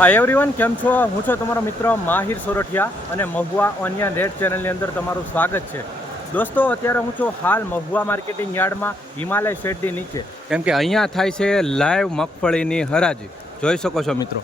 Hi everyone, કેમ છો? હું છું તમારો મિત્ર માહિર સોરઠિયા અને મહુવા ઓનિયન રેડ ચેનલની અંદર તમારું સ્વાગત છે. દોસ્તો, અત્યારે હું છું હાલ મહુવા માર્કેટિંગ યાર્ડમાં હિમાલય શેડની નીચે, કેમ કે અહીંયા થાય છે લાઈવ મગફળીની હરાજી. જોઈ શકો છો મિત્રો.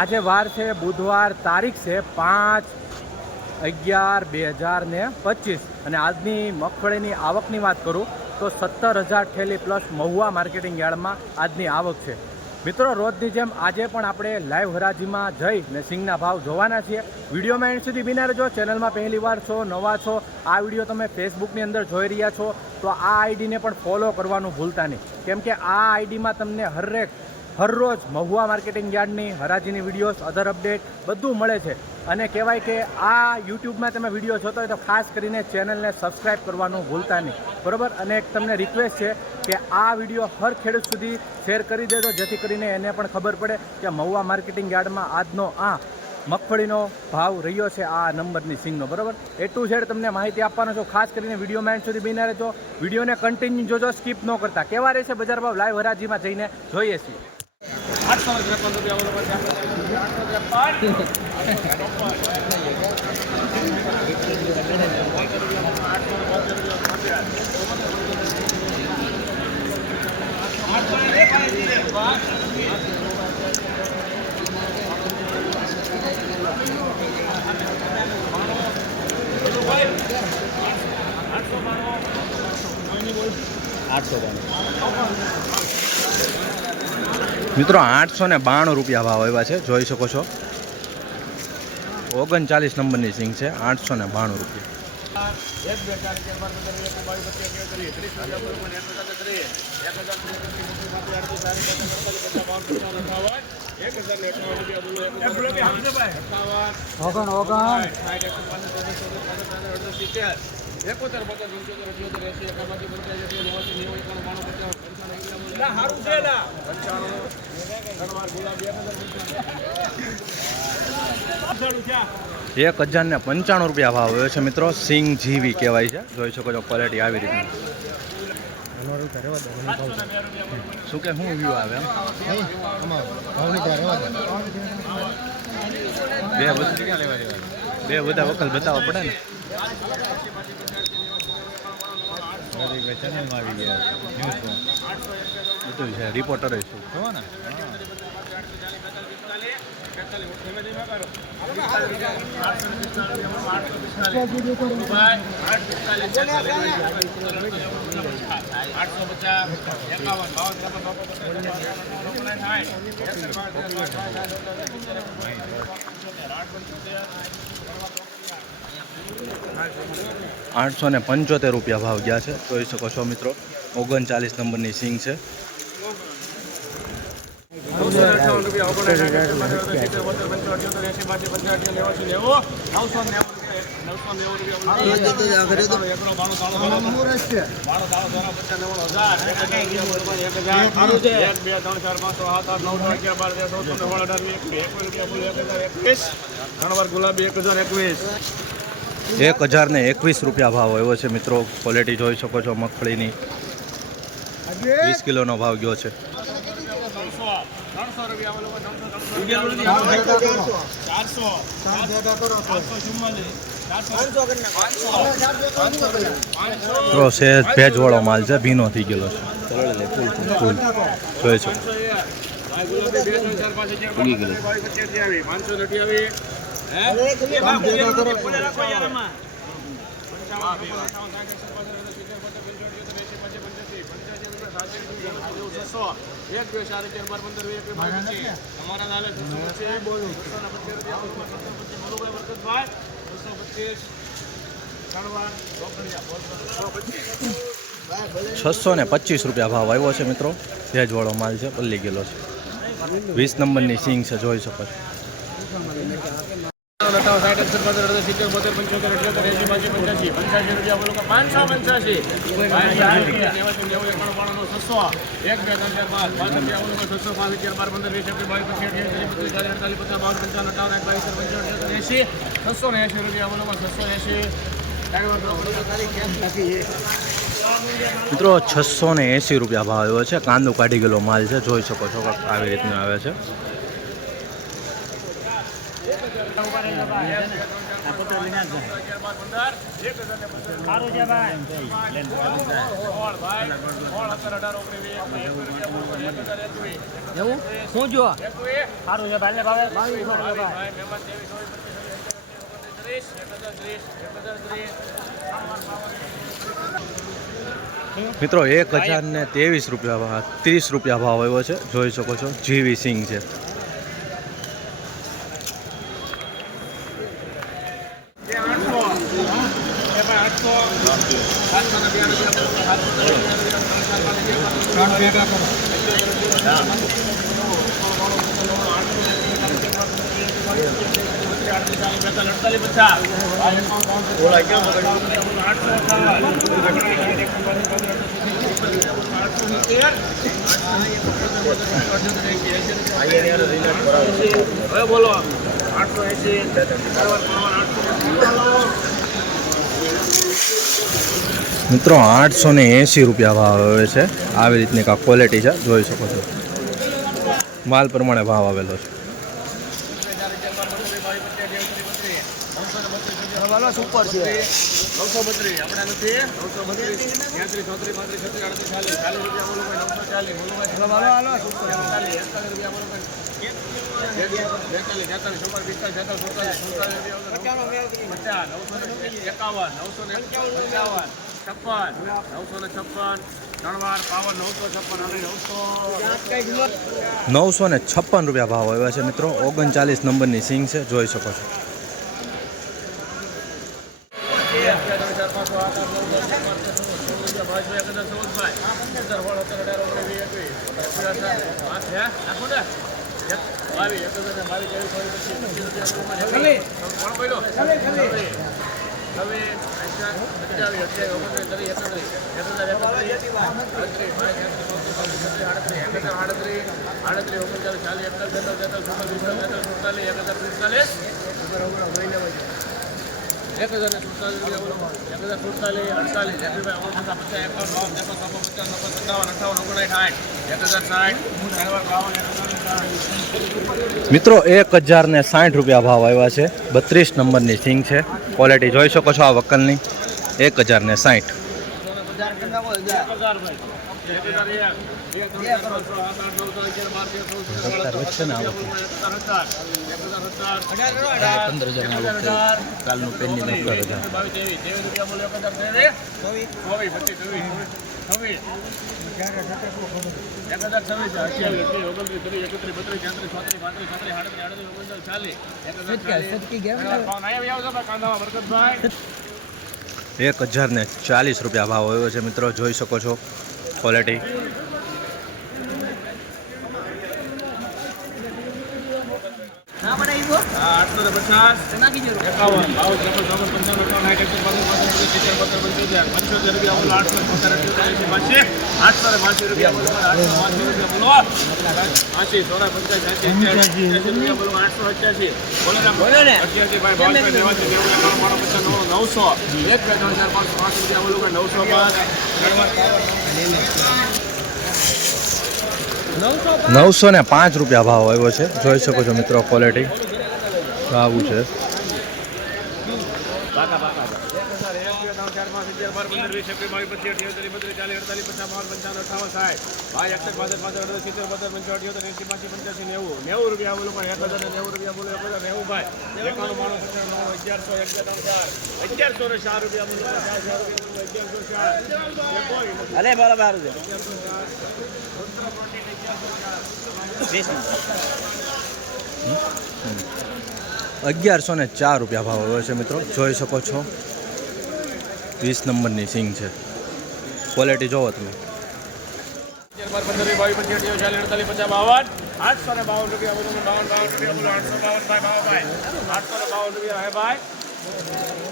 આજે વાર છે બુધવાર, તારીખ છે 5/11/2025 અને આજની મગફળીની આવકની વાત કરું તો 17,000 થેલી પ્લસ મહુવા માર્કેટિંગ યાર્ડમાં આજની આવક છે. મિત્રો, રોજની જેમ આજે પણ આપણે લાઈવ હરાજીમાં જઈને સિંગના ભાવ જોવાના છીએ. વિડીયોમાં એન્ડ સુધી બિના રહેજો. ચેનલમાં પહેલી વાર છો, નવા છો, આ વિડીયો તમે ફેસબુકની અંદર જોઈ રહ્યા છો તો આ આઈડીને પણ ફોલો કરવાનું ભૂલતા નહીં, કેમ કે આ આઈડીમાં તમને હરરોજ મહુવા માર્કેટિંગ યાર્ડની હરાજીની વિડીયોઝ, અધર અપડેટ બધું મળે છે. અને કહેવાય કે આ યુટ્યુબમાં તમે વિડીયો જોતો હોય તો ખાસ કરીને ચેનલને સબસ્ક્રાઈબ કરવાનું ભૂલતા નહીં, બરાબર? અને એક તમને રિક્વેસ્ટ છે કે આ વિડીયો હર ખેડૂત સુધી શેર કરી દેજો, જેથી કરીને એને પણ ખબર પડે કે મહુવા માર્કેટિંગ યાર્ડમાં આજનો આ મગફળીનો ભાવ રહ્યો છે આ નંબરની સિંગનો, બરાબર? એ ટુ ઝેડ તમને માહિતી આપવાનો છું. ખાસ કરીને વિડીયોમાં એન્ડ સુધી બિના રહેજો. વિડીયોને કન્ટિન્યુ જોજો, સ્કીપ ન કરતા. કેવા રહેશે બજાર ભાવ લાઈવ હરાજીમાં જઈને જોઈએ છીએ. 892 મિત્રો 892 રૂપિયા ભાવ આવ્યા છે. જોઈ શકો છો 39 નંબરની સિંગ છે. 892 રૂપિયા. એક 1095 રૂપિયા ભાવ આવ્યો છે મિત્રો. સિંગ જીવી કહેવાય છે. જોઈ શકો છો ક્વોલિટી આવી રીતની. શું કે શું વ્યૂ આવે એમ બે બધા વકલ બતાવવા પડે ને. ચેનલમાં આવી ગયા બધું છે. રિપોર્ટર શું ખબર ને. 875 રૂપિયા ભાવ ગયા છે. જોઈ શકો છો મિત્રો 39 નંબરની સિંગ છે. ગુલાબી 1021 રૂપિયા ભાવ આવ્યો છે મિત્રો. ક્વોલિટી જોઈ શકો છો મગફળીની. 20 કિલોનો ભાવ ગયો છે. 400 ભેજવાળો માલ છે. ભીનો થઈ ગયેલો છે. ફૂલ જોઈ શકો. $625 રૂપિયા ભાવ આવ્યો છે મિત્રો. ભેજવાળો માલ છે. પલ્લી ગયેલો છે. 20 નંબરની સિંગ છે. જોઈ શકો છો. 680 મિત્રો 680 રૂપિયા ભાવ આવ્યો છે. કાંદો કાઢી ગયેલો માલ છે, જોઈ શકો છો આવી રીતનું આવે છે. શું જો સારું છે ભાઈ મિત્રો 1023 રૂપિયા 30 રૂપિયા ભાવ આવ્યો છે, જોઈ શકો છો. જીવી સિંગ છે. બોલો 880 મિત્રો 880 રૂપિયા ભાવ આવે છે. આવી રીતની કાંઈક ક્વોલિટી છે, જોઈ શકો છો. માલ પ્રમાણે ભાવ આવેલો છે. સુપર છે 932 આપણે નથી 932 33 34 35 36 40 રૂપિયા બોલો ભાઈ 940 બોલો ભાઈ હાલો હાલો 41 રૂપિયા બોલો ભાઈ 956 રૂપિયા ભાવ આવ્યા છે. મિત્રો 39 નંબરની સિંગ છે, જોઈ શકો છો. મિત્રો 1060 રૂપિયા ભાવ આવ્યા છે. 32 નંબરની સિંગ છે, ક્વોલિટી જોઈ શકો છો આ વકલની. 1060. કાલનું પેનની 1040 રૂપિયા ભાવ આવ્યો છે. મિત્રો જોઈ શકો છો ક્વોલિટી. ના બનાવી 850 નાખી જરો 905 રૂપિયા ભાવ આવ્યો છે, જોઈ શકો છો મિત્રો ક્વોલિટી આવું છે. અરે બરાબર છે 1104 રૂપિયા ભાવ આવ્યો છે. મિત્રો જોઈ શકો છો 20 નંબરની સિંગ છે, ક્વોલિટી જોવો તમે. 852 રૂપિયા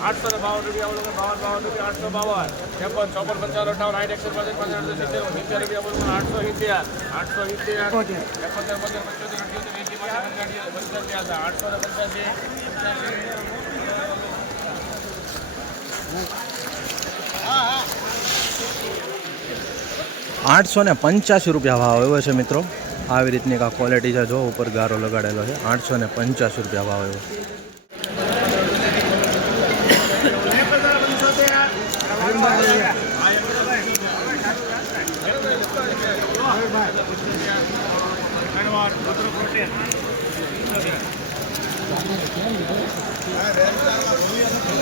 852 રૂપિયા બોલો 52 રૂપિયા 852 852 ₹885 ભાવ આવ્યો છે મિત્રો. આવી રીતની આ ક્વોલિટી છે. જો ઉપર ગારો લગાડેલો છે. ₹885 ભાવ આવ્યો.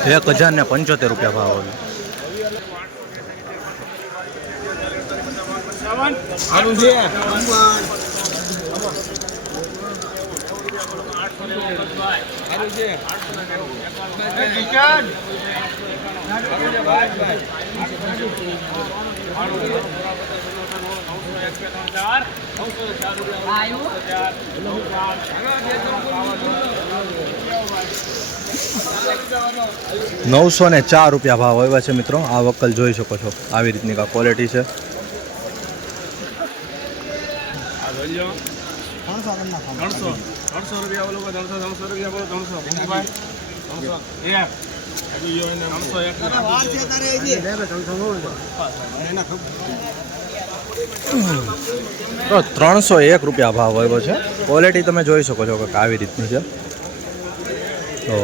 ₹1075 ભાવ આવ્યો. આનું છે ₹904 ભાવ આવ્યા છે મિત્રો. આ વકલ જોઈ શકો છો. આવી રીતની આ ક્વોલિટી છે. 300 રૂપિયા બોલો 300 રૂપિયા બોલો 301 ભાવ આવ્યો છે. ક્વોલિટી તમે જોઈ શકો છો કે આવી રીતની છે. તો